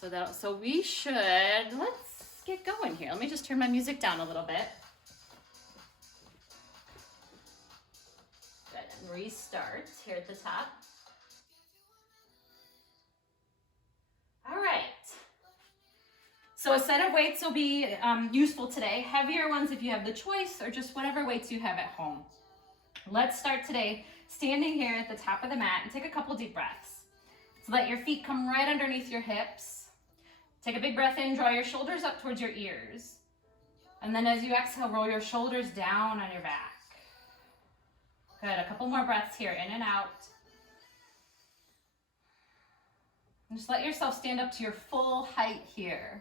So we should, let's get going here. Let me just turn my music down a little bit. Good, and restart here at the top. All right. So a set of weights will be useful today. Heavier ones if you have the choice, or just whatever weights you have at home. Let's start today standing here at the top of the mat and take a couple deep breaths. So let your feet come right underneath your hips. Take a big breath in, draw your shoulders up towards your ears. And then as you exhale, roll your shoulders down on your back. Good, a couple more breaths here, in and out. And just let yourself stand up to your full height here.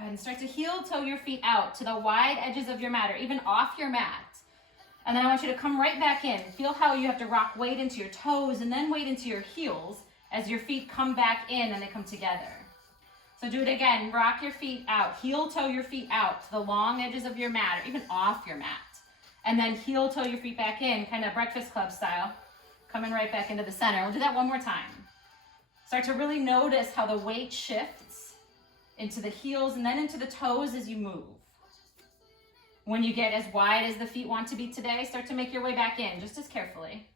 Good, and start to heel toe your feet out to the wide edges of your mat, or even off your mat. And then I want you to come right back in. Feel how you have to rock weight into your toes and then weight into your heels as your feet come back in and they come together. So do it again. Rock your feet out. Heel toe your feet out to the long edges of your mat, or even off your mat. And then heel toe your feet back in, kind of Breakfast Club style. Coming right back into the center. We'll do that one more time. Start to really notice how the weight shifts into the heels and then into the toes as you move. When you get as wide as the feet want to be today, start to make your way back in just as carefully.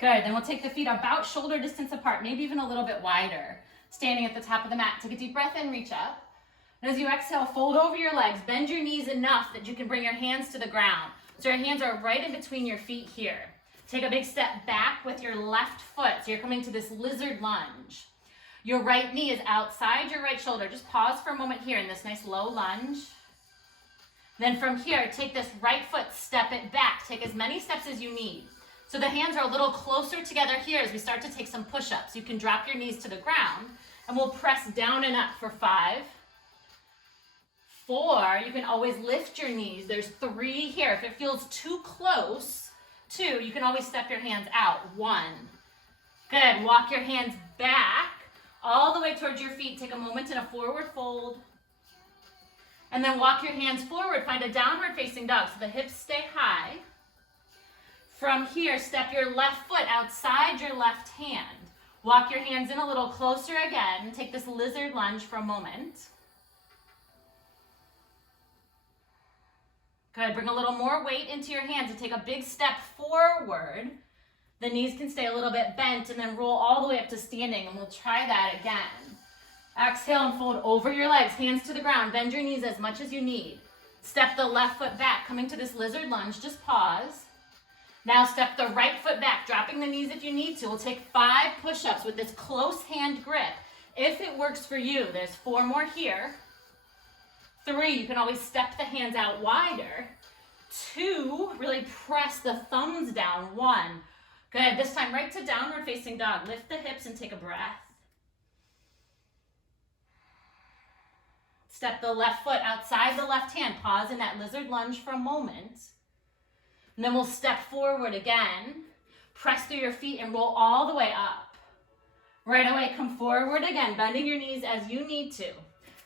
Good, then we'll take the feet about shoulder distance apart, maybe even a little bit wider. Standing at the top of the mat, take a deep breath in, reach up. And as you exhale, fold over your legs, bend your knees enough that you can bring your hands to the ground. So your hands are right in between your feet here. Take a big step back with your left foot. So you're coming to this lizard lunge. Your right knee is outside your right shoulder. Just pause for a moment here in this nice low lunge. Then from here, take this right foot, step it back. Take as many steps as you need. So the hands are a little closer together here as we start to take some push-ups. You can drop your knees to the ground, and we'll press down and up for 5, 4. You can always lift your knees. There's 3 here. If it feels too close, 2, you can always step your hands out. 1. Good. Walk your hands back all the way towards your feet. Take a moment in a forward fold. And then walk your hands forward. Find a downward facing dog so the hips stay high. From here, step your left foot outside your left hand. Walk your hands in a little closer again. Take this lizard lunge for a moment. Good. Bring a little more weight into your hands and take a big step forward. The knees can stay a little bit bent, and then roll all the way up to standing, and we'll try that again. Exhale and fold over your legs, hands to the ground. Bend your knees as much as you need. Step the left foot back, coming to this lizard lunge. Just pause. Now step the right foot back, dropping the knees if you need to. We'll take 5 push-ups with this close hand grip. If it works for you, there's 4 more here. 3, you can always step the hands out wider. 2, really press the thumbs down. 1. Good, this time right to downward facing dog. Lift the hips and take a breath. Step the left foot outside the left hand. Pause in that lizard lunge for a moment. And then we'll step forward again. Press through your feet and roll all the way up. Right away, come forward again, bending your knees as you need to.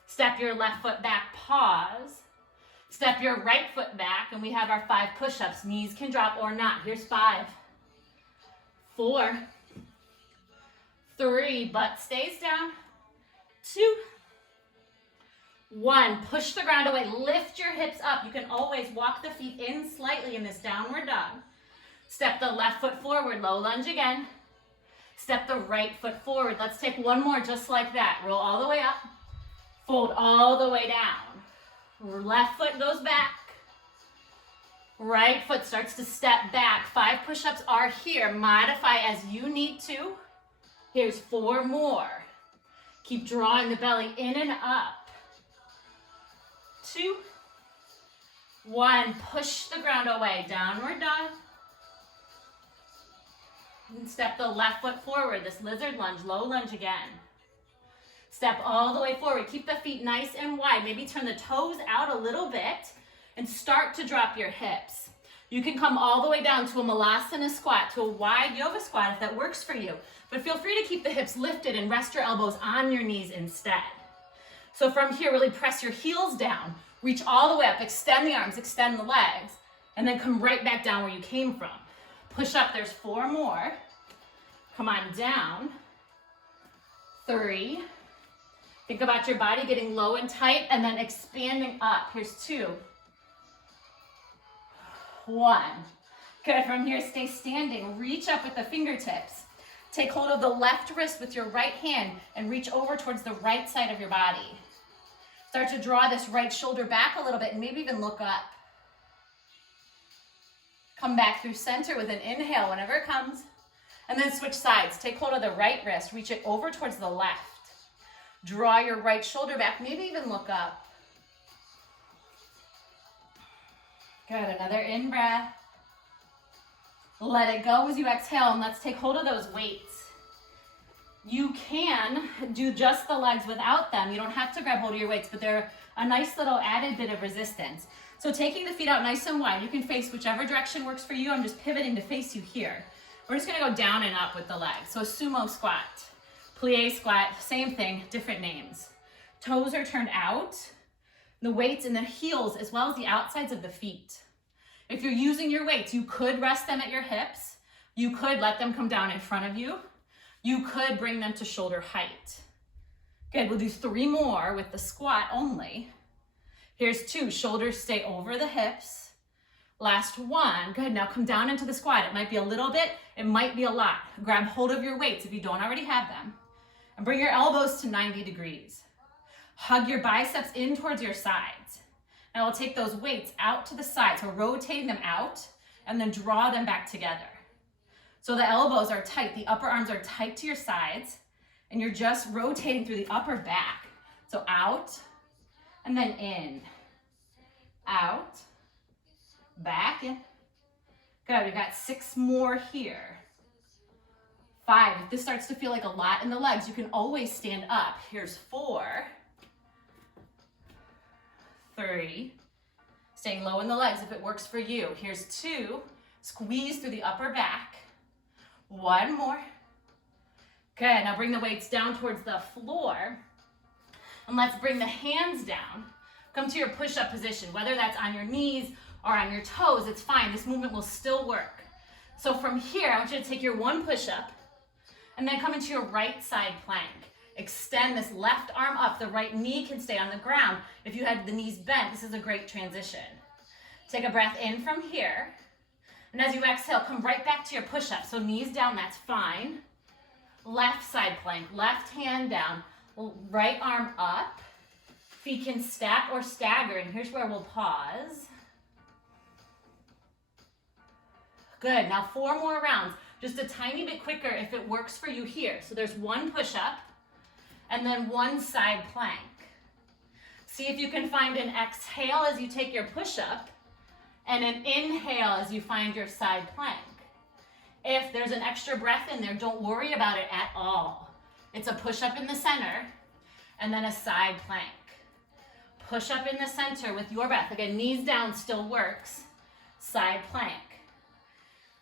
Step your left foot back, pause. Step your right foot back, and we have our 5 push-ups. Knees can drop or not. Here's 5. 4, 3, butt stays down. 2, 1, push the ground away, lift your hips up. You can always walk the feet in slightly in this downward dog. Step the left foot forward, low lunge again. Step the right foot forward. Let's take 1 more just like that. Roll all the way up, fold all the way down. Left foot goes back. Right foot starts to step back. 5 push-ups are here. Modify as you need to. Here's 4 more. Keep drawing the belly in and up. 2, 1. Push the ground away. Downward dog. And step the left foot forward. This lizard lunge, low lunge again. Step all the way forward. Keep the feet nice and wide. Maybe turn the toes out a little bit. And start to drop your hips. You can come all the way down to a malasana squat, to a wide yoga squat if that works for you. But feel free to keep the hips lifted and rest your elbows on your knees instead. So from here, really press your heels down. Reach all the way up, extend the arms, extend the legs, and then come right back down where you came from. Push up, there's 4 more. Come on down. 3. Think about your body getting low and tight and then expanding up. Here's 2. 1. Good, from here, stay standing. Reach up with the fingertips. Take hold of the left wrist with your right hand and reach over towards the right side of your body. Start to draw this right shoulder back a little bit and maybe even look up. Come back through center with an inhale whenever it comes. And then switch sides. Take hold of the right wrist. Reach it over towards the left. Draw your right shoulder back. Maybe even look up. Good. Another in breath. Let it go as you exhale. And let's take hold of those weights. You can do just the legs without them. You don't have to grab hold of your weights, but they're a nice little added bit of resistance. So taking the feet out nice and wide, you can face whichever direction works for you. I'm just pivoting to face you here. We're just gonna go down and up with the legs. So a sumo squat, plie squat, same thing, different names. Toes are turned out, the weights in the heels as well as the outsides of the feet. If you're using your weights, you could rest them at your hips. You could let them come down in front of you. You could bring them to shoulder height. Good, we'll do 3 more with the squat only. Here's 2, shoulders stay over the hips. Last 1, good, now come down into the squat. It might be a little bit, it might be a lot. Grab hold of your weights if you don't already have them. And bring your elbows to 90 degrees. Hug your biceps in towards your sides. Now we'll take those weights out to the side, so rotating them out and then draw them back together. So the elbows are tight, the upper arms are tight to your sides, and you're just rotating through the upper back. So out, and then in. Out, back in. Good, we've got 6 more here. 5, if this starts to feel like a lot in the legs, you can always stand up. Here's 4. 3. Staying low in the legs if it works for you. Here's 2. Squeeze through the upper back. 1 more. Good, now bring the weights down towards the floor. And let's bring the hands down. Come to your push-up position, whether that's on your knees or on your toes, it's fine. This movement will still work. So from here, I want you to take your 1 push-up and then come into your right side plank. Extend this left arm up. The right knee can stay on the ground. If you had the knees bent, this is a great transition. Take a breath in from here. And as you exhale, come right back to your push-up. So knees down, that's fine. Left side plank, left hand down, right arm up. Feet can stack or stagger, and here's where we'll pause. Good, now 4 more rounds. Just a tiny bit quicker if it works for you here. So there's 1 push-up, and then 1 side plank. See if you can find an exhale as you take your push-up, and an inhale as you find your side plank. If there's an extra breath in there, don't worry about it at all. It's a push-up in the center, and then a side plank. Push up in the center with your breath. Again, knees down still works. Side plank.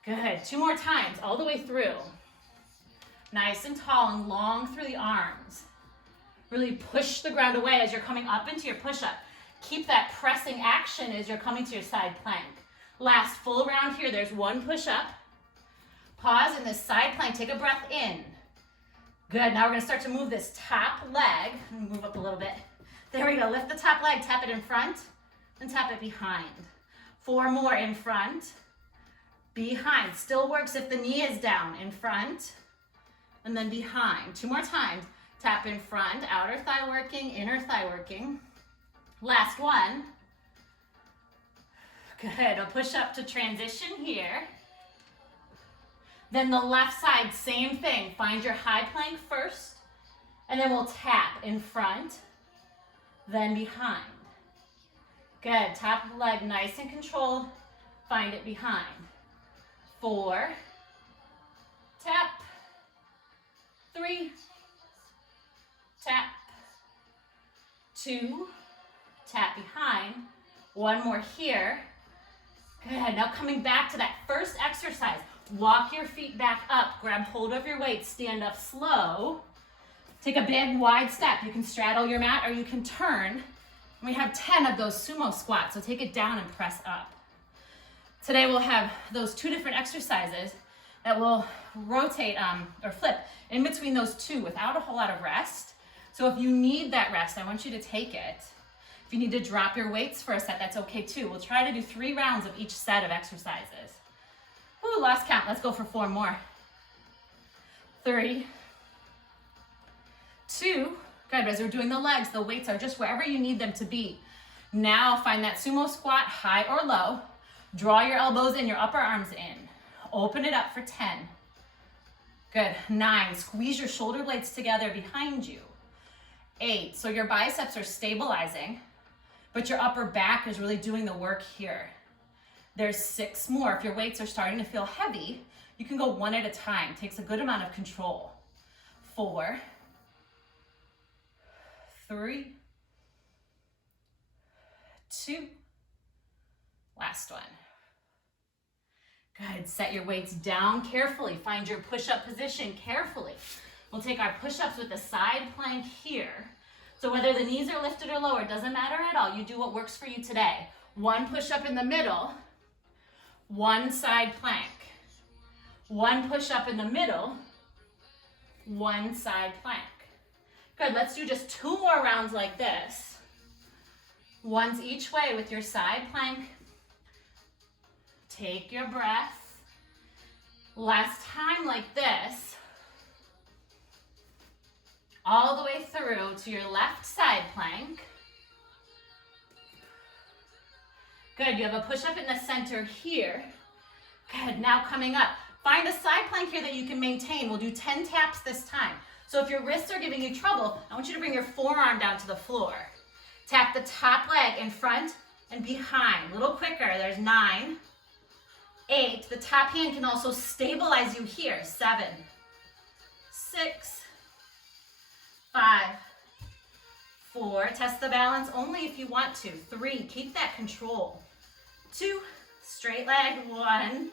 Good, 2 more times, all the way through. Nice and tall and long through the arms. Really push the ground away as you're coming up into your push-up. Keep that pressing action as you're coming to your side plank. Last full round here, there's 1 push-up. Pause in this side plank, take a breath in. Good, now we're gonna start to move this top leg. Move up a little bit. There we go, lift the top leg, tap it in front, and tap it behind. 4 more in front, behind. Still works if the knee is down, in front, and then behind. 2 more times, tap in front, outer thigh working, inner thigh working. Last one. Good, a push up to transition here. Then the left side, same thing. Find your high plank first, and then we'll tap in front, then behind. Good, top of the leg nice and controlled. Find it behind. 4, tap, 3, tap, 2, tap behind. 1 more here. Good, now coming back to that first exercise. Walk your feet back up, grab hold of your weight, stand up slow. Take a big wide step. You can straddle your mat or you can turn. And we have 10 of those sumo squats, so take it down and press up. Today we'll have those 2 different exercises that will rotate or flip in between those 2 without a whole lot of rest. So if you need that rest, I want you to take it. If you need to drop your weights for a set, that's okay too. We'll try to do 3 rounds of each set of exercises. Ooh, lost count. Let's go for 4 more. 3, 2, good. As we're doing the legs, the weights are just wherever you need them to be. Now find that sumo squat, high or low. Draw your elbows in, your upper arms in. Open it up for 10. Good. 9, squeeze your shoulder blades together behind you. 8, so your biceps are stabilizing, but your upper back is really doing the work here. There's 6 more. If your weights are starting to feel heavy, you can go 1 at a time. Takes a good amount of control. 4, 3, 2, last one. Good. Set your weights down carefully. Find your push-up position carefully. We'll take our push-ups with a side plank here. So whether the knees are lifted or lower, doesn't matter at all. You do what works for you today. 1 push-up in the middle, 1 side plank. 1 push-up in the middle, 1 side plank. Good. Let's do just 2 more rounds like this. Once each way with your side plank. Take your breath. Last time like this. All the way through to your left side plank. Good, you have a push-up in the center here. Good, now coming up. Find a side plank here that you can maintain. We'll do 10 taps this time. So if your wrists are giving you trouble, I want you to bring your forearm down to the floor. Tap the top leg in front and behind. A little quicker, there's 9, 8, the top hand can also stabilize you here. 7, 6, 5, 4, test the balance only if you want to. 3, keep that control. 2, straight leg. 1,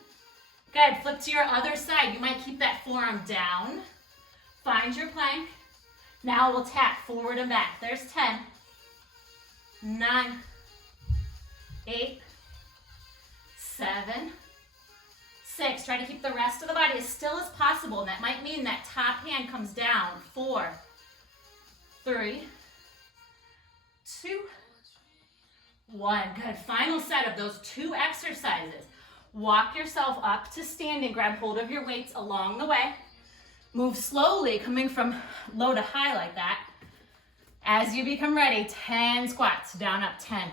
good, flip to your other side. You might keep that forearm down. Find your plank. Now we'll tap forward and back. There's 10, 9, 8, 7, 6. Try to keep the rest of the body as still as possible. And that might mean that top hand comes down. 4, 3, 2, 1. Good. Final set of those 2 exercises. Walk yourself up to standing. Grab hold of your weights along the way. Move slowly, coming from low to high like that. As you become ready, 10 squats, down, up, 10.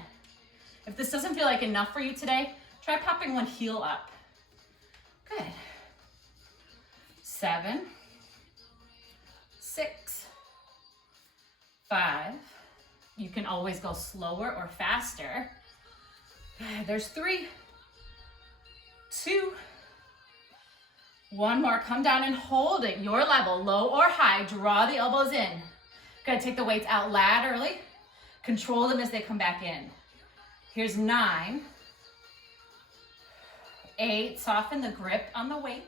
If this doesn't feel like enough for you today, try popping 1 heel up. Good. 7, 6, 5. You can always go slower or faster. Good. There's 3, 2, 1 more. Come down and hold it. Your level, low or high. Draw the elbows in. Good. Take the weights out laterally. Control them as they come back in. Here's 9, 8. Soften the grip on the weight.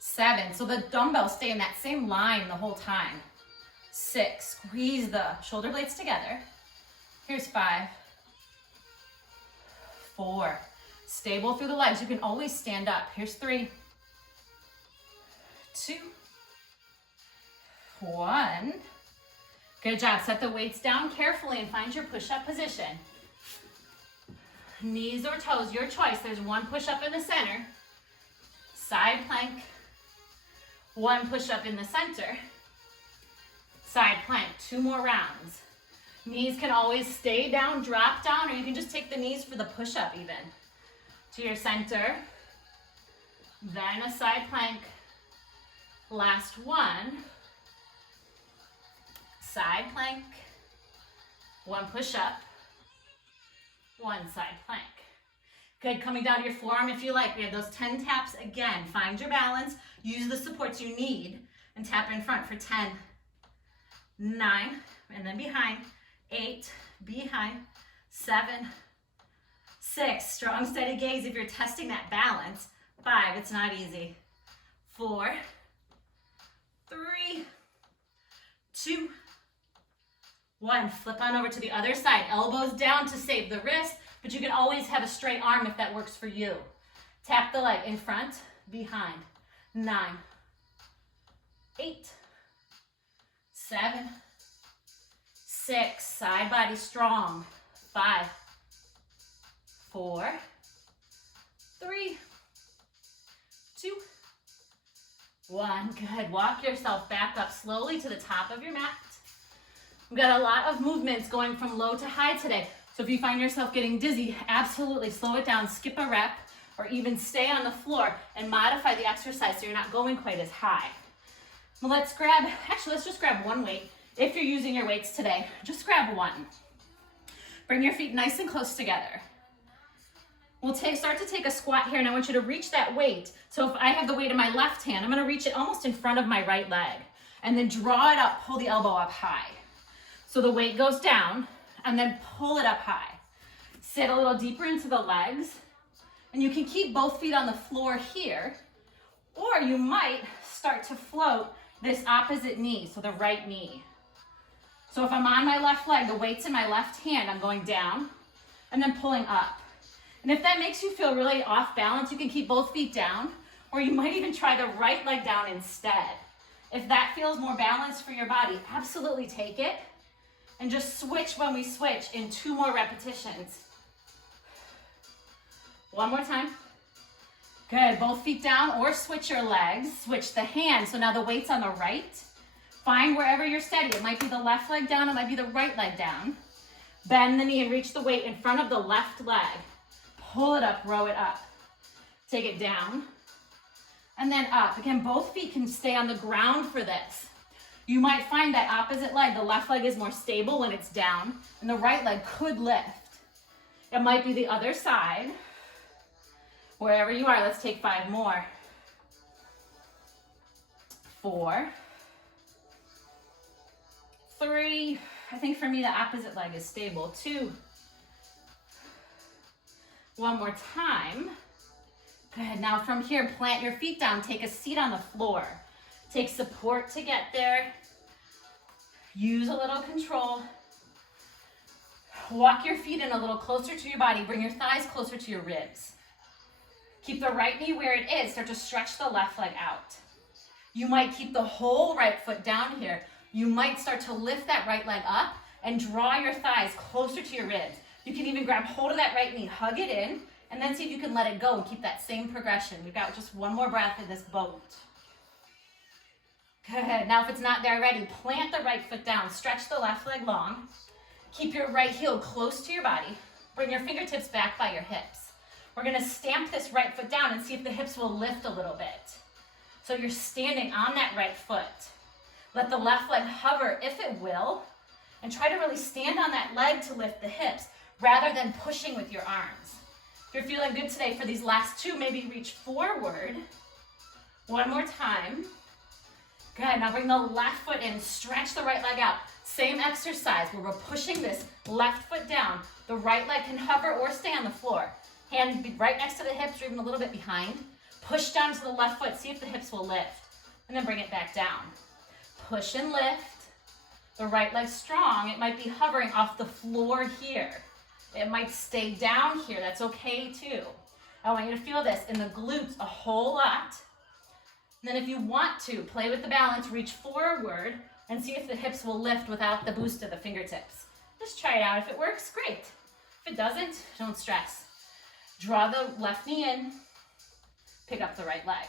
7. So the dumbbells stay in that same line the whole time. 6. Squeeze the shoulder blades together. Here's 5, 4. Stable through the legs. You can always stand up. Here's 3, 2, 1. Good job. Set the weights down carefully and find your push-up position. Knees or toes, your choice. There's 1 push-up in the center. Side plank. 1 push-up in the center. Side plank. 2 more rounds. Knees can always stay down, drop down, or you can just take the knees for the push-up even. To your center. Then a side plank. Last 1. Side plank. 1 push-up. 1 side plank. Good, coming down to your forearm if you like. We have those 10 taps again. Find your balance, use the supports you need, and tap in front for 10, 9, and then behind, 8, behind, 7, 6, strong steady gaze if you're testing that balance. 5, it's not easy. 4, 3, 2, 1, flip on over to the other side. Elbows down to save the wrist. but you can always have a straight arm if that works for you. Tap the leg in front, behind. 9, 8, 7, 6, side body strong. 5, 4, 3, 2, 1. Good. Walk yourself back up slowly to the top of your mat. We've got a lot of movements going from low to high today. So if you find yourself getting dizzy, absolutely slow it down, skip a rep, or even stay on the floor and modify the exercise so you're not going quite as high. Well, let's just grab one weight. If you're using your weights today, just grab one. Bring your feet nice and close together. We'll start to take a squat here, and I want you to reach that weight. So if I have the weight in my left hand, I'm gonna reach it almost in front of my right leg, and then draw it up, pull the elbow up high. So the weight goes down, and then pull it up high. Sit a little deeper into the legs, and you can keep both feet on the floor here, or you might start to float this opposite knee, so the right knee. So if I'm on my left leg, the weight's in my left hand, I'm going down and then pulling up. And if that makes you feel really off balance, you can keep both feet down, or you might even try the right leg down instead. If that feels more balanced for your body, absolutely take it. And just switch when we switch in 2 more repetitions. One more time. Good, both feet down, or switch your legs. Switch the hands, so now the weight's on the right. Find wherever you're steady. It might be the left leg down, it might be the right leg down. Bend the knee and reach the weight in front of the left leg. Pull it up, row it up. Take it down, and then up. Again, both feet can stay on the ground for this. You might find that opposite leg, the left leg is more stable when it's down, and the right leg could lift. It might be the other side. Wherever you are, let's take 5 more. 4, 3, I think for me the opposite leg is stable. 2, one more time. Good, now from here, plant your feet down, take a seat on the floor. Take support to get there. Use a little control. Walk your feet in a little closer to your body. Bring your thighs closer to your ribs. Keep the right knee where it is. Start to stretch the left leg out. You might keep the whole right foot down here. You might start to lift that right leg up and draw your thighs closer to your ribs. You can even grab hold of that right knee, hug it in, and then see if you can let it go and keep that same progression. We've got just one more breath in this boat. Good. Now if it's not there already, plant the right foot down. Stretch the left leg long. Keep your right heel close to your body. Bring your fingertips back by your hips. We're going to stamp this right foot down and see if the hips will lift a little bit. So you're standing on that right foot. Let the left leg hover if it will, and try to really stand on that leg to lift the hips rather than pushing with your arms. If you're feeling good today for these last 2, maybe reach forward. One more time. Good, now bring the left foot in, stretch the right leg out. Same exercise where we're pushing this left foot down. The right leg can hover or stay on the floor. Hand be right next to the hips or even a little bit behind. Push down to the left foot, see if the hips will lift. And then bring it back down. Push and lift. The right leg strong. It might be hovering off the floor here. It might stay down here. That's okay too. I want you to feel this in the glutes a whole lot. And then if you want to, play with the balance, reach forward and see if the hips will lift without the boost of the fingertips. Just try it out. If it works, great. If it doesn't, don't stress. Draw the left knee in, pick up the right leg.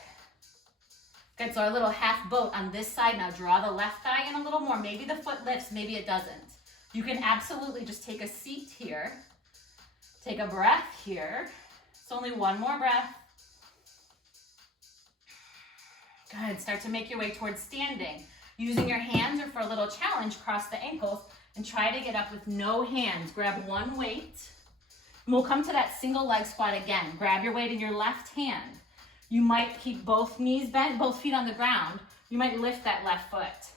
Good, so our little half boat on this side now. Draw the left thigh in a little more. Maybe the foot lifts, maybe it doesn't. You can absolutely just take a seat here. Take a breath here. It's only one more breath. Good, start to make your way towards standing. Using your hands, or for a little challenge, cross the ankles and try to get up with no hands. Grab one weight. And we'll come to that single leg squat again. Grab your weight in your left hand. You might keep both knees bent, both feet on the ground. You might lift that left foot.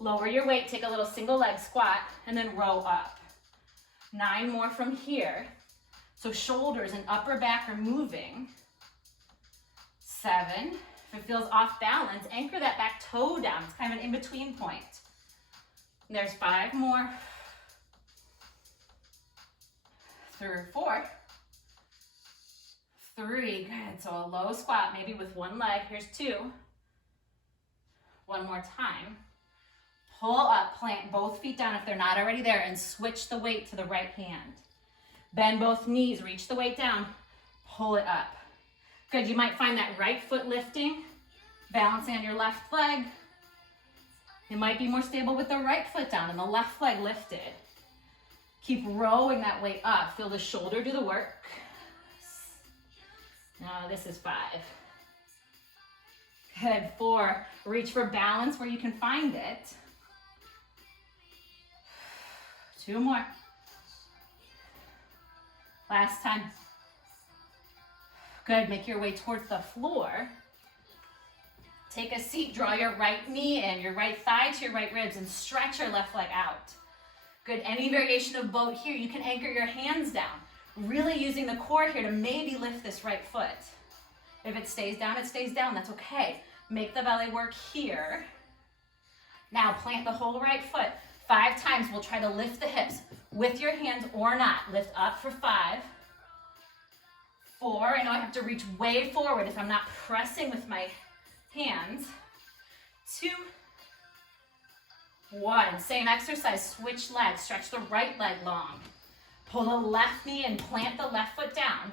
Lower your weight, take a little single leg squat, and then row up. 9 more from here. So shoulders and upper back are moving. 7. If it feels off balance, anchor that back toe down. It's kind of an in-between point. And there's 5 more. through 4, 3, good. So a low squat, maybe with one leg. Here's 2. One more time. Pull up, plant both feet down if they're not already there, and switch the weight to the right hand. Bend both knees, reach the weight down, pull it up. Good, you might find that right foot lifting, balancing on your left leg. It might be more stable with the right foot down and the left leg lifted. Keep rowing that weight up. Feel the shoulder do the work. Now this is 5. Good, 4. Reach for balance where you can find it. 2 more. Last time. Good, make your way towards the floor. Take a seat, draw your right knee in, your right thigh to your right ribs, and stretch your left leg out. Good, any variation of boat here, you can anchor your hands down. Really using the core here to maybe lift this right foot. If it stays down, that's okay. Make the belly work here. Now plant the whole right foot. 5 times, we'll try to lift the hips with your hands or not. Lift up for 5. 4, I know I have to reach way forward if I'm not pressing with my hands. 2, 1. Same exercise, switch legs. Stretch the right leg long. Pull the left knee and plant the left foot down.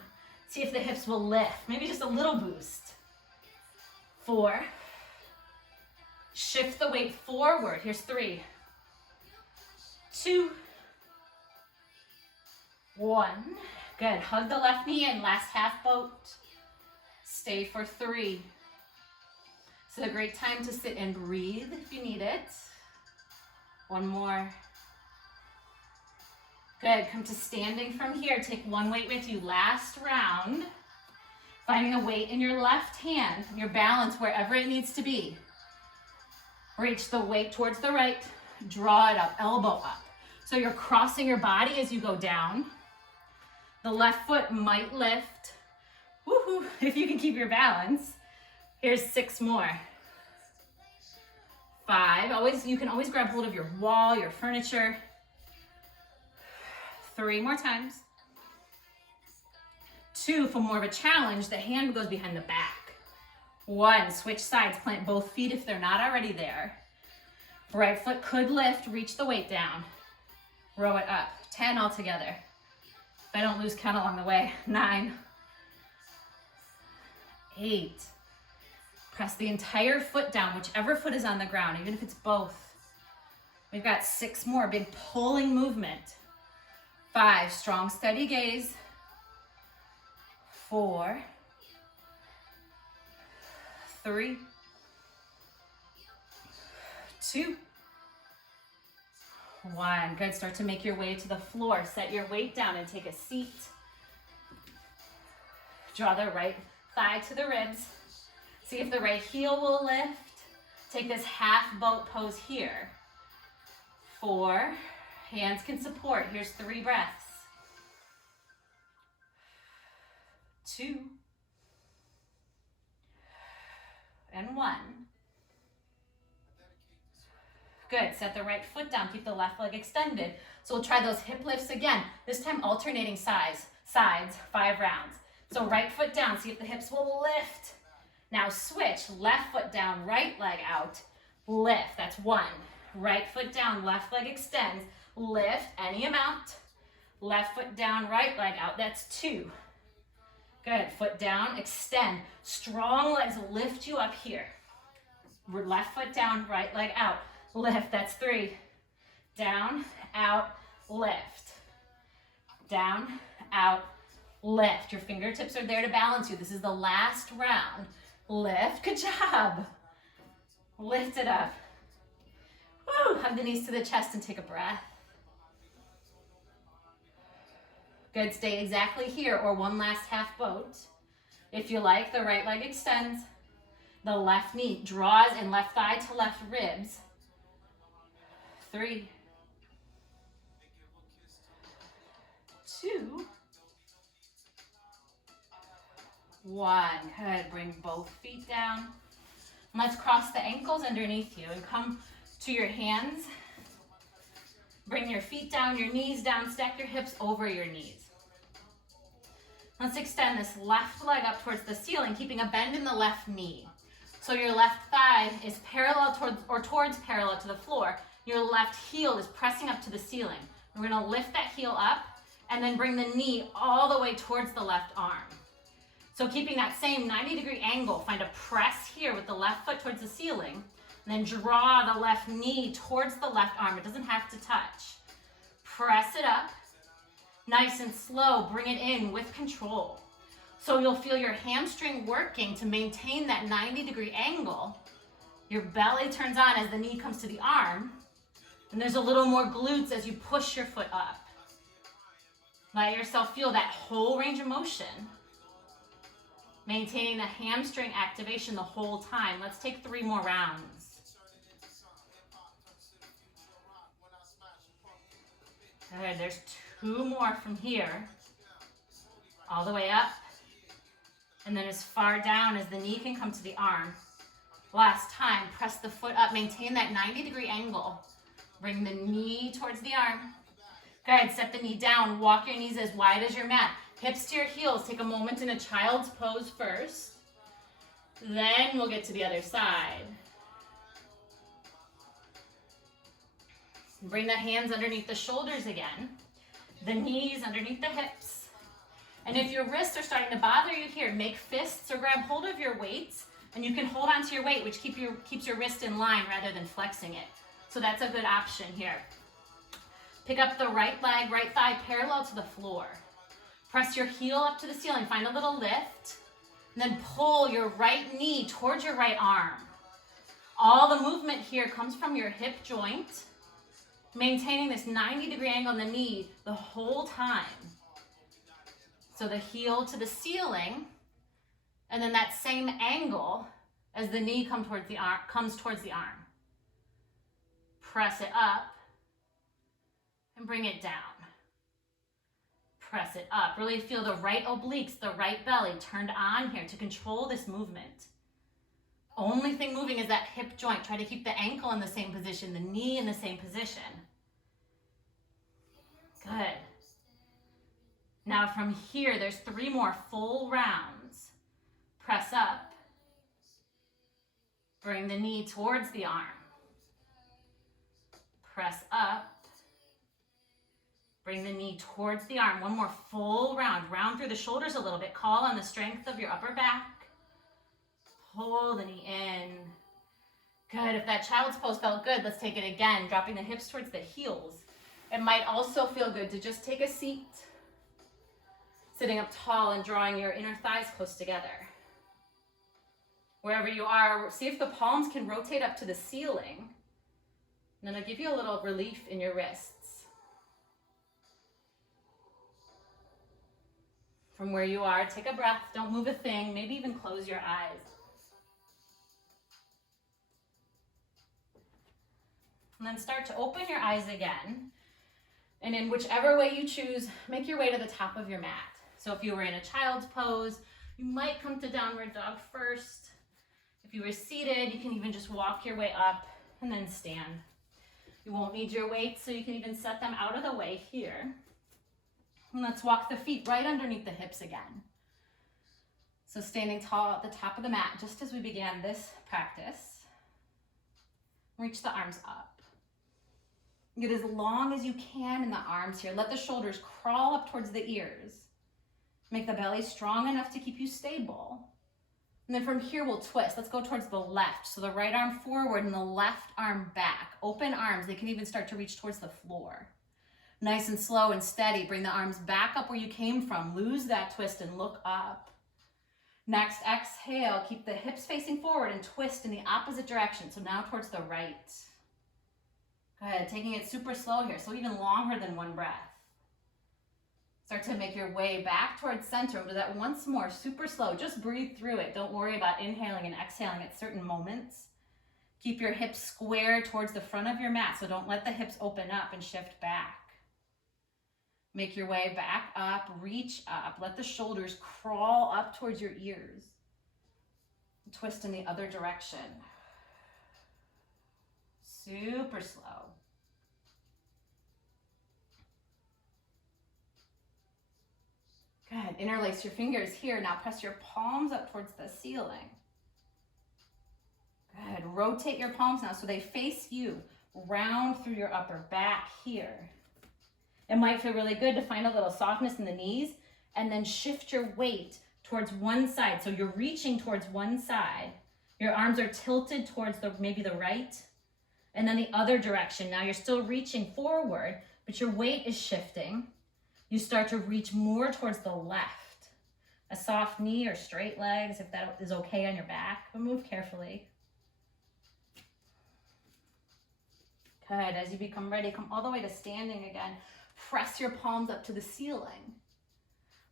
See if the hips will lift. Maybe just a little boost. 4. Shift the weight forward. Here's 3. 2, 1. Good. Hug the left knee in. Last half boat. Stay for 3. It's a great time to sit and breathe if you need it. 1 more. Good. Come to standing from here. Take one weight with you. Last round. Finding a weight in your left hand. Your balance wherever it needs to be. Reach the weight towards the right. Draw it up. Elbow up. So you're crossing your body as you go down. The left foot might lift. Woohoo! If you can keep your balance. Here's 6 more. 5. You can always grab hold of your wall, your furniture. 3 more times. 2, for more of a challenge, the hand goes behind the back. 1, switch sides, plant both feet if they're not already there. Right foot could lift, reach the weight down. Row it up. 10 altogether. If I don't lose count along the way. 9. 8. Press the entire foot down, whichever foot is on the ground, even if it's both. We've got 6 more, big pulling movement. 5, strong, steady gaze. 4, 3, 2, 1. Good, start to make your way to the floor. Set your weight down and take a seat. Draw the right thigh to the ribs. See if the right heel will lift. Take this half boat pose here. 4, hands can support. Here's 3 breaths. 2, and 1. Good, set the right foot down, keep the left leg extended. So we'll try those hip lifts again, this time alternating sides, 5 rounds. So right foot down, see if the hips will lift. Now switch, left foot down, right leg out, lift, that's 1. Right foot down, left leg extends, lift, any amount. Left foot down, right leg out, that's 2. Good, foot down, extend. Strong legs lift you up here. Left foot down, right leg out. Lift, that's 3. Down, out, lift. Down, out, lift. Your fingertips are there to balance you. This is the last round. Lift, good job. Lift it up. Woo, hug the knees to the chest and take a breath. Good, stay exactly here or one last half boat. If you like, the right leg extends. The left knee draws in left thigh to left ribs. 3, 2, 1. Good, bring both feet down. And let's cross the ankles underneath you and come to your hands. Bring your feet down, your knees down, stack your hips over your knees. Let's extend this left leg up towards the ceiling, keeping a bend in the left knee. So your left thigh is parallel towards parallel to the floor. Your left heel is pressing up to the ceiling. We're gonna lift that heel up and then bring the knee all the way towards the left arm. So keeping that same 90-degree angle, find a press here with the left foot towards the ceiling, and then draw the left knee towards the left arm. It doesn't have to touch. Press it up, nice and slow, bring it in with control. So you'll feel your hamstring working to maintain that 90-degree angle. Your belly turns on as the knee comes to the arm, and there's a little more glutes as you push your foot up. Let yourself feel that whole range of motion. Maintaining the hamstring activation the whole time. Let's take 3 more rounds. Good, there's 2 more from here. All the way up. And then as far down as the knee can come to the arm. Last time, press the foot up, maintain that 90-degree angle. Bring the knee towards the arm. Good, set the knee down, walk your knees as wide as your mat. Hips to your heels, take a moment in a child's pose first. Then we'll get to the other side. Bring the hands underneath the shoulders again. The knees underneath the hips. And if your wrists are starting to bother you here, make fists or grab hold of your weights, and you can hold onto your weight, which keeps your wrist in line rather than flexing it. So that's a good option here. Pick up the right leg, right thigh parallel to the floor. Press your heel up to the ceiling, find a little lift, and then pull your right knee towards your right arm. All the movement here comes from your hip joint, maintaining this 90-degree angle in the knee the whole time. So the heel to the ceiling, and then that same angle as the knee comes towards the arm. Press it up and bring it down. Press it up. Really feel the right obliques, the right belly turned on here to control this movement. Only thing moving is that hip joint. Try to keep the ankle in the same position, the knee in the same position. Good. Now from here, there's 3 more full rounds. Press up. Bring the knee towards the arm. Press up. Bring the knee towards the arm. 1 more full round. Round through the shoulders a little bit. Call on the strength of your upper back. Pull the knee in. Good. If that child's pose felt good, let's take it again. Dropping the hips towards the heels. It might also feel good to just take a seat. Sitting up tall and drawing your inner thighs close together. Wherever you are, see if the palms can rotate up to the ceiling. And then I'll give you a little relief in your wrists. From where you are, take a breath, don't move a thing, maybe even close your eyes. And then start to open your eyes again. And in whichever way you choose, make your way to the top of your mat. So if you were in a child's pose, you might come to downward dog first. If you were seated, you can even just walk your way up and then stand. You won't need your weights, so you can even set them out of the way here. And let's walk the feet right underneath the hips again. So standing tall at the top of the mat, just as we began this practice. Reach the arms up. Get as long as you can in the arms here. Let the shoulders crawl up towards the ears. Make the belly strong enough to keep you stable. And then from here, we'll twist. Let's go towards the left. So the right arm forward and the left arm back. Open arms. They can even start to reach towards the floor. Nice and slow and steady. Bring the arms back up where you came from. Lose that twist and look up. Next, exhale. Keep the hips facing forward and twist in the opposite direction. So now towards the right. Good. Taking it super slow here. So even longer than 1 breath. Start to make your way back towards center. We'll do that once more, super slow. Just breathe through it. Don't worry about inhaling and exhaling at certain moments. Keep your hips square towards the front of your mat, so don't let the hips open up and shift back. Make your way back up, reach up. Let the shoulders crawl up towards your ears. Twist in the other direction. Super slow. Good. Interlace your fingers here. Now press your palms up towards the ceiling. Good. Rotate your palms now so they face you. Round through your upper back here. It might feel really good to find a little softness in the knees and then shift your weight towards one side. So you're reaching towards one side. Your arms are tilted towards maybe the right and then the other direction. Now you're still reaching forward, but your weight is shifting. You start to reach more towards the left. A soft knee or straight legs, if that is okay on your back, but move carefully. Good. As you become ready, come all the way to standing again. Press your palms up to the ceiling.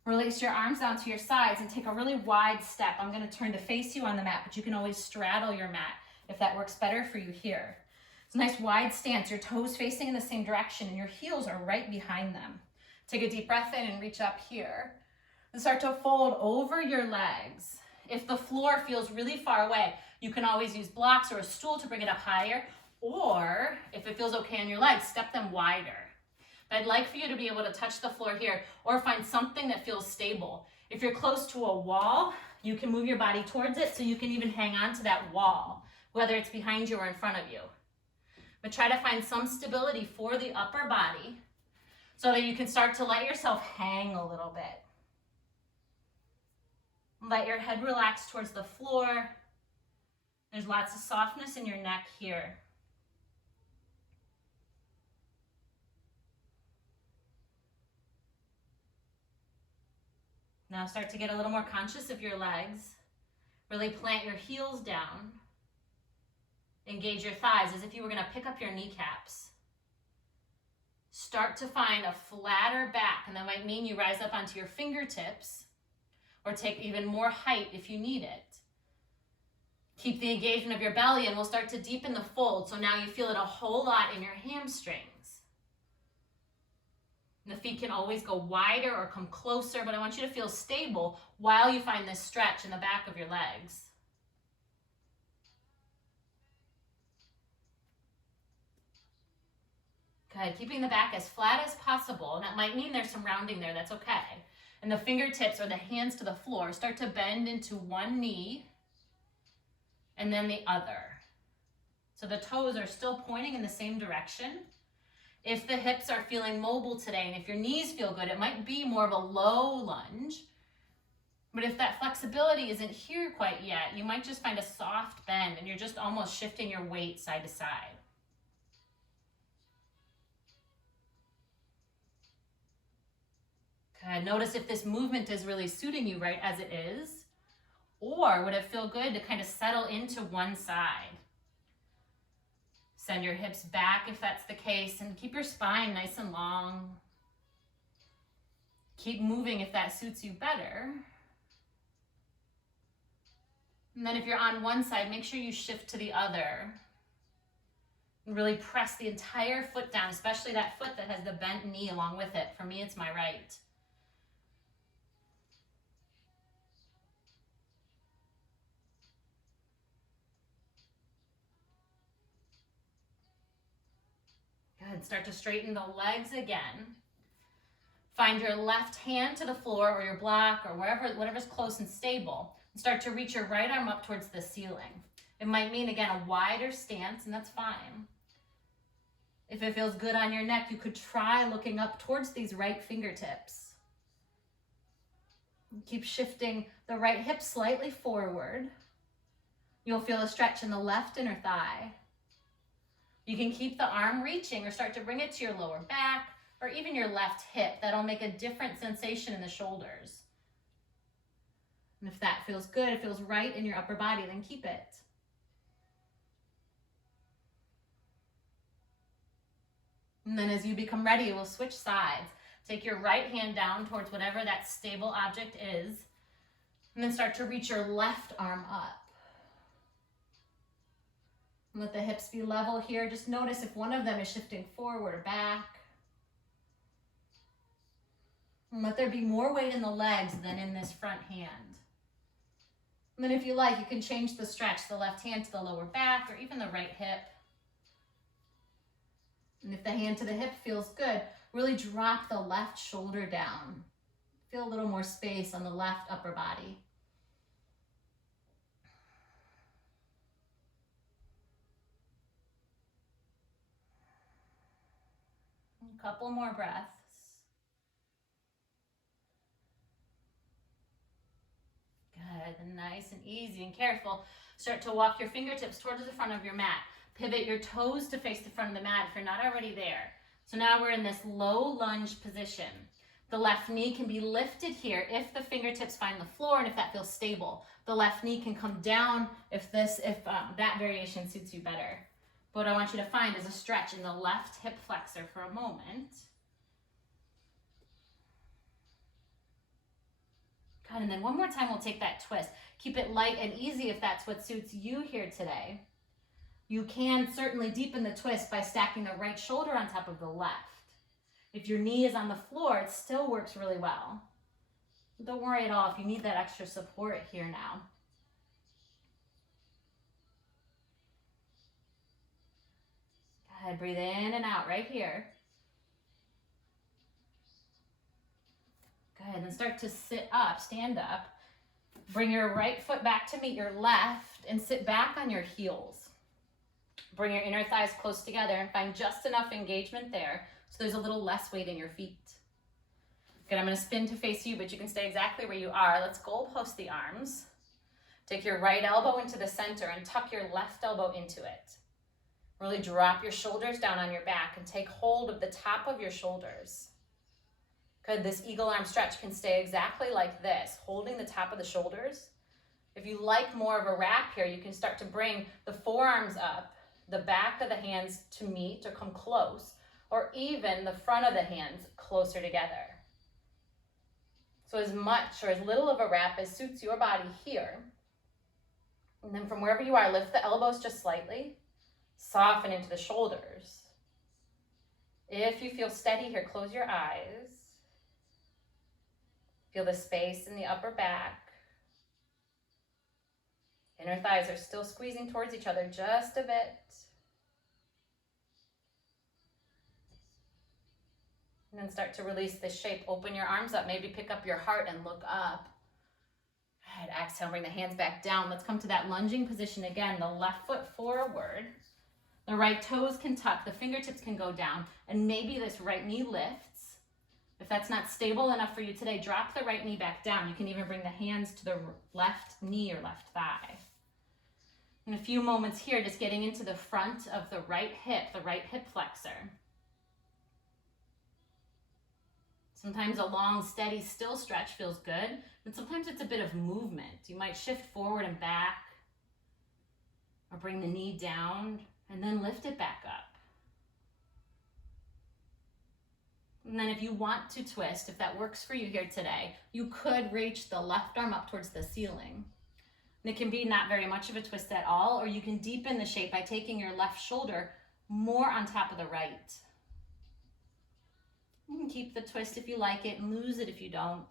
Release your arms down to your sides and take a really wide step. I'm going to turn to face you on the mat, but you can always straddle your mat if that works better for you here. It's a nice wide stance. Your toes facing in the same direction and your heels are right behind them. Take a deep breath in and reach up here. And start to fold over your legs. If the floor feels really far away, you can always use blocks or a stool to bring it up higher. Or if it feels okay on your legs, step them wider. But I'd like for you to be able to touch the floor here or find something that feels stable. If you're close to a wall, you can move your body towards it so you can even hang on to that wall, whether it's behind you or in front of you. But try to find some stability for the upper body so that you can start to let yourself hang a little bit. Let your head relax towards the floor. There's lots of softness in your neck here. Now start to get a little more conscious of your legs. Really plant your heels down. Engage your thighs as if you were going to pick up your kneecaps. Start to find a flatter back, and that might mean you rise up onto your fingertips or take even more height if you need it. Keep the engagement of your belly and we'll start to deepen the fold. So now you feel it a whole lot in your hamstrings. The feet can always go wider or come closer, but I want you to feel stable while you find this stretch in the back of your legs. Good, keeping the back as flat as possible, and that might mean there's some rounding there, that's okay. And the fingertips or the hands to the floor start to bend into one knee and then the other. So the toes are still pointing in the same direction. If the hips are feeling mobile today, and if your knees feel good, it might be more of a low lunge. But if that flexibility isn't here quite yet, you might just find a soft bend and you're just almost shifting your weight side to side. Good. Notice if this movement is really suiting you right as it is, or would it feel good to kind of settle into one side? Send your hips back if that's the case, and keep your spine nice and long. Keep moving if that suits you better. And then if you're on one side, make sure you shift to the other. And really press the entire foot down, especially that foot that has the bent knee along with it. For me, it's my right. Good. Start to straighten the legs again. Find your left hand to the floor or your block or whatever's close and stable. And start to reach your right arm up towards the ceiling. It might mean, again, a wider stance, and that's fine. If it feels good on your neck, you could try looking up towards these right fingertips. Keep shifting the right hip slightly forward. You'll feel a stretch in the left inner thigh. You can keep the arm reaching or start to bring it to your lower back or even your left hip. That'll make a different sensation in the shoulders. And if that feels good, it feels right in your upper body, then keep it. And then as you become ready, we'll switch sides. Take your right hand down towards whatever that stable object is, and then start to reach your left arm up. And let the hips be level here. Just notice if one of them is shifting forward or back. And let there be more weight in the legs than in this front hand. And then if you like, you can change the stretch, the left hand to the lower back or even the right hip. And if the hand to the hip feels good, really drop the left shoulder down. Feel a little more space on the left upper body. A couple more breaths. Good, and nice and easy and careful. Start to walk your fingertips towards the front of your mat. Pivot your toes to face the front of the mat if you're not already there. So now we're in this low lunge position. The left knee can be lifted here if the fingertips find the floor and if that feels stable. The left knee can come down if that variation suits you better. But what I want you to find is a stretch in the left hip flexor for a moment. Good, and then one more time we'll take that twist. Keep it light and easy if that's what suits you here today. You can certainly deepen the twist by stacking the right shoulder on top of the left. If your knee is on the floor, it still works really well. Don't worry at all if you need that extra support here now. Good, breathe in and out right here. Good, and start to sit up, stand up. Bring your right foot back to meet your left and sit back on your heels. Bring your inner thighs close together and find just enough engagement there so there's a little less weight in your feet. Good, I'm gonna spin to face you, but you can stay exactly where you are. Let's goalpost the arms. Take your right elbow into the center and tuck your left elbow into it. Really drop your shoulders down on your back and take hold of the top of your shoulders. Good, this eagle arm stretch can stay exactly like this, holding the top of the shoulders. If you like more of a wrap here, you can start to bring the forearms up, the back of the hands to meet or come close, or even the front of the hands closer together. So as much or as little of a wrap as suits your body here. And then from wherever you are, lift the elbows just slightly, soften into the shoulders. If you feel steady here, close your eyes. Feel the space in the upper back. Inner thighs are still squeezing towards each other just a bit. And then start to release this shape. Open your arms up, maybe pick up your heart and look up. Good, exhale, bring the hands back down. Let's come to that lunging position again. The left foot forward. The right toes can tuck, the fingertips can go down, and maybe this right knee lifts. If that's not stable enough for you today, drop the right knee back down. You can even bring the hands to the left knee or left thigh. In a few moments here, just getting into the front of the right hip flexor. Sometimes a long, steady, still stretch feels good, but sometimes it's a bit of movement. You might shift forward and back, or bring the knee down, and then lift it back up. And then if you want to twist, if that works for you here today, you could reach the left arm up towards the ceiling. And it can be not very much of a twist at all, or you can deepen the shape by taking your left shoulder more on top of the right. You can keep the twist if you like it and lose it if you don't.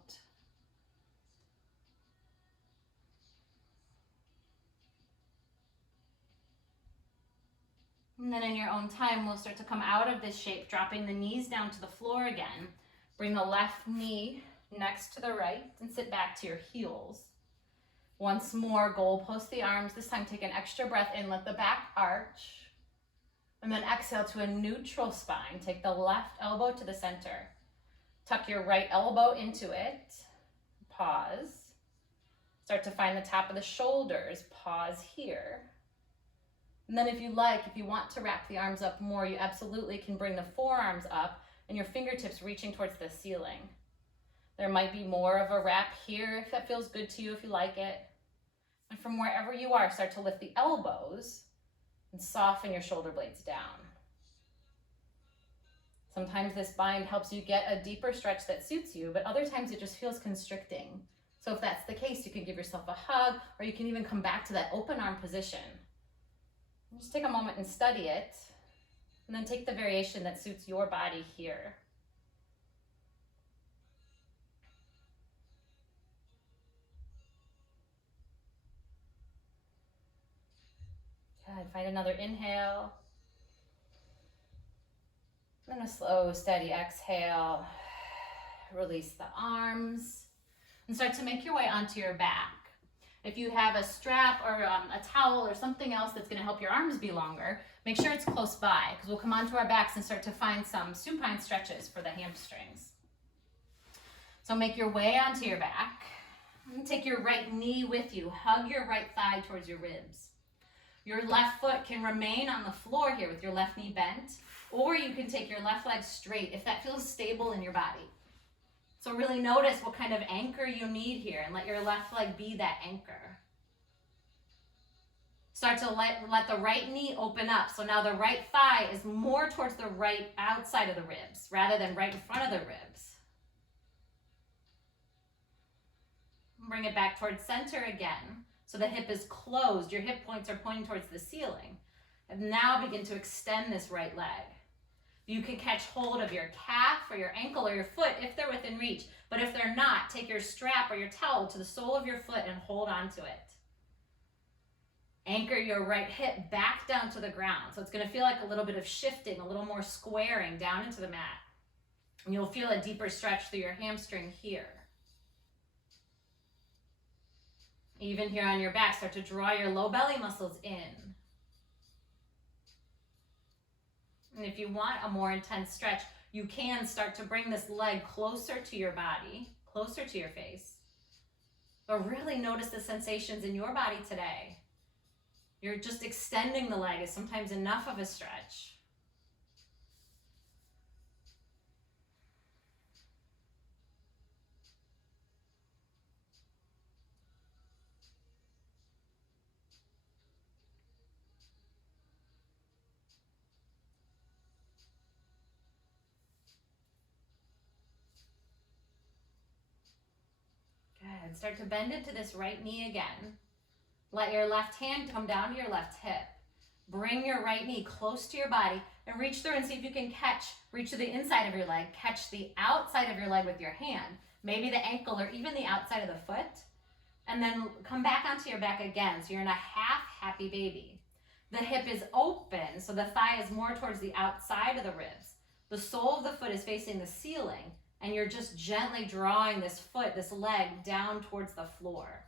And then in your own time, we'll start to come out of this shape, dropping the knees down to the floor again. Bring the left knee next to the right and sit back to your heels. Once more, goalpost the arms. This time take an extra breath in, let the back arch. And then exhale to a neutral spine. Take the left elbow to the center. Tuck your right elbow into it. Pause. Start to find the top of the shoulders. Pause here. And then if you want to wrap the arms up more, you absolutely can bring the forearms up and your fingertips reaching towards the ceiling. There might be more of a wrap here if that feels good to you, if you like it. And from wherever you are, start to lift the elbows and soften your shoulder blades down. Sometimes this bind helps you get a deeper stretch that suits you, but other times it just feels constricting. So if that's the case, you can give yourself a hug, or you can even come back to that open arm position. Just take a moment and study it, and then take the variation that suits your body here. Good, find another inhale. And a slow, steady exhale. Release the arms and start to make your way onto your back. If you have a strap or a towel or something else that's going to help your arms be longer, make sure it's close by, because we'll come onto our backs and start to find some supine stretches for the hamstrings. So make your way onto your back. And take your right knee with you. Hug your right thigh towards your ribs. Your left foot can remain on the floor here with your left knee bent, or you can take your left leg straight if that feels stable in your body. So really notice what kind of anchor you need here and let your left leg be that anchor. Start to let the right knee open up. So now the right thigh is more towards the right outside of the ribs rather than right in front of the ribs. Bring it back towards center again. So the hip is closed. Your hip points are pointing towards the ceiling. And now begin to extend this right leg. You can catch hold of your calf or your ankle or your foot if they're within reach. But if they're not, take your strap or your towel to the sole of your foot and hold on to it. Anchor your right hip back down to the ground. So it's going to feel like a little bit of shifting, a little more squaring down into the mat. And you'll feel a deeper stretch through your hamstring here. Even here on your back, start to draw your low belly muscles in. And if you want a more intense stretch, you can start to bring this leg closer to your body, closer to your face. But really notice the sensations in your body today. You're just extending the leg is sometimes enough of a stretch. Good. Start to bend into this right knee again. Let your left hand come down to your left hip. Bring your right knee close to your body and reach through and see if you can reach to the inside of your leg, catch the outside of your leg with your hand, maybe the ankle or even the outside of the foot, and then come back onto your back again. So you're in a half happy baby. The hip is open, so the thigh is more towards the outside of the ribs. The sole of the foot is facing the ceiling, and you're just gently drawing this foot, this leg, down towards the floor.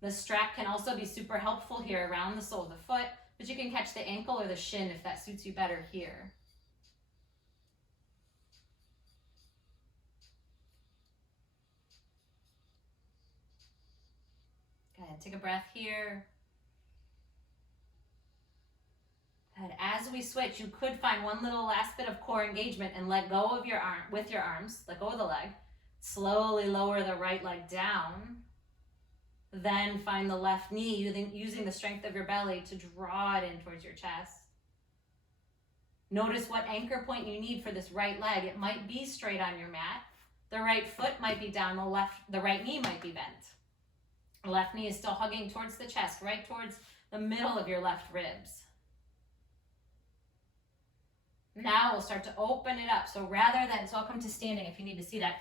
The strap can also be super helpful here around the sole of the foot, but you can catch the ankle or the shin if that suits you better here. Go ahead, take a breath here. Good. As we switch, you could find one little last bit of core engagement and let go of your arm with your arms. Let go of the leg. Slowly lower the right leg down. Then find the left knee using the strength of your belly to draw it in towards your chest. Notice what anchor point you need for this right leg. It might be straight on your mat. The right foot might be down. The right knee might be bent. The left knee is still hugging towards the chest, right towards the middle of your left ribs. Now we'll start to open it up. So I'll come to standing if you need to see that.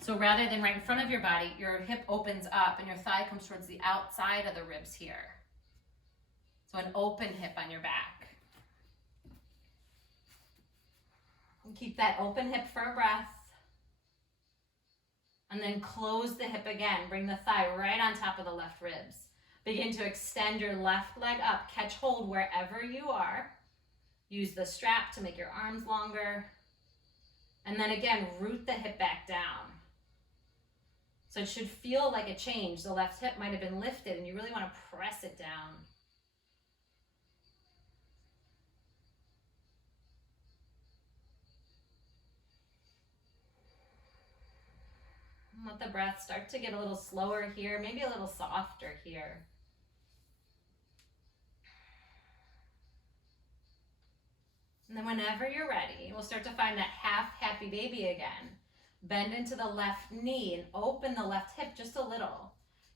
So rather than right in front of your body, your hip opens up and your thigh comes towards the outside of the ribs here. So an open hip on your back. And keep that open hip for a breath. And then close the hip again. Bring the thigh right on top of the left ribs. Begin to extend your left leg up. Catch hold wherever you are. Use the strap to make your arms longer. And then again, root the hip back down. So it should feel like a change. The left hip might have been lifted and you really want to press it down. Let the breath start to get a little slower here, maybe a little softer here. And then whenever you're ready, we'll start to find that half happy baby again. Bend into the left knee and open the left hip just a little.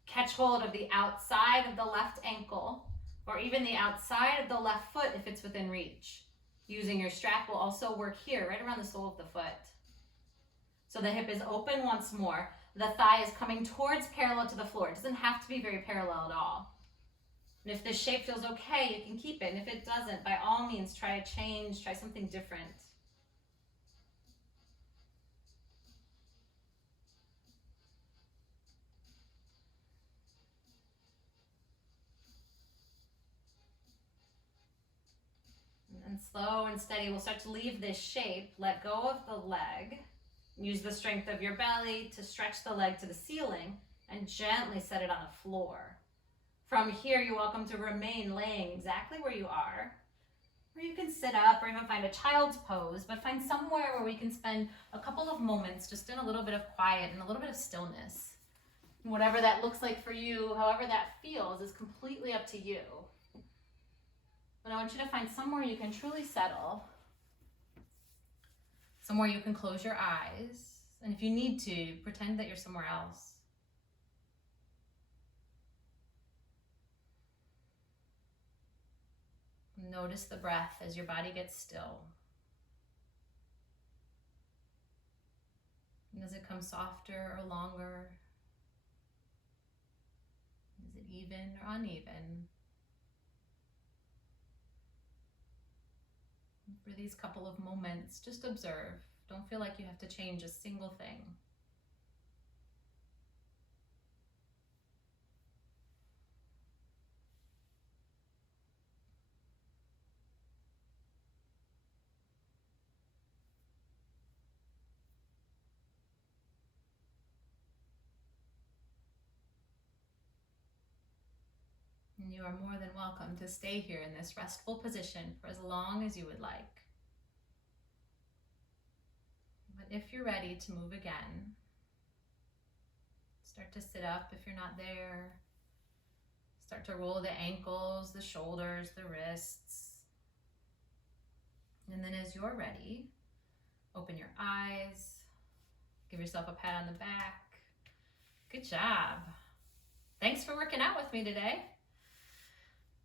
Catch hold of the outside of the left ankle or even the outside of the left foot if it's within reach. Using your strap will also work here, right around the sole of the foot. So the hip is open once more. The thigh is coming towards parallel to the floor. It doesn't have to be very parallel at all. And if this shape feels okay, you can keep it. And if it doesn't, by all means, try a change, try something different. slow and steady, we'll start to leave this shape. Let go of the leg. Use the strength of your belly to stretch the leg to the ceiling and gently set it on the floor. From here, you're welcome to remain laying exactly where you are. Or you can sit up or even find a child's pose, but find somewhere where we can spend a couple of moments just in a little bit of quiet and a little bit of stillness. Whatever that looks like for you, however that feels, is completely up to you. But I want you to find somewhere you can truly settle. Somewhere you can close your eyes. And if you need to, pretend that you're somewhere else. Notice the breath as your body gets still. And does it come softer or longer? Is it even or uneven? And for these couple of moments, just observe. Don't feel like you have to change a single thing. And you are more than welcome to stay here in this restful position for as long as you would like. But if you're ready to move again, start to sit up if you're not there. Start to roll the ankles, the shoulders, the wrists. And then as you're ready, open your eyes. Give yourself a pat on the back. Good job. Thanks for working out with me today.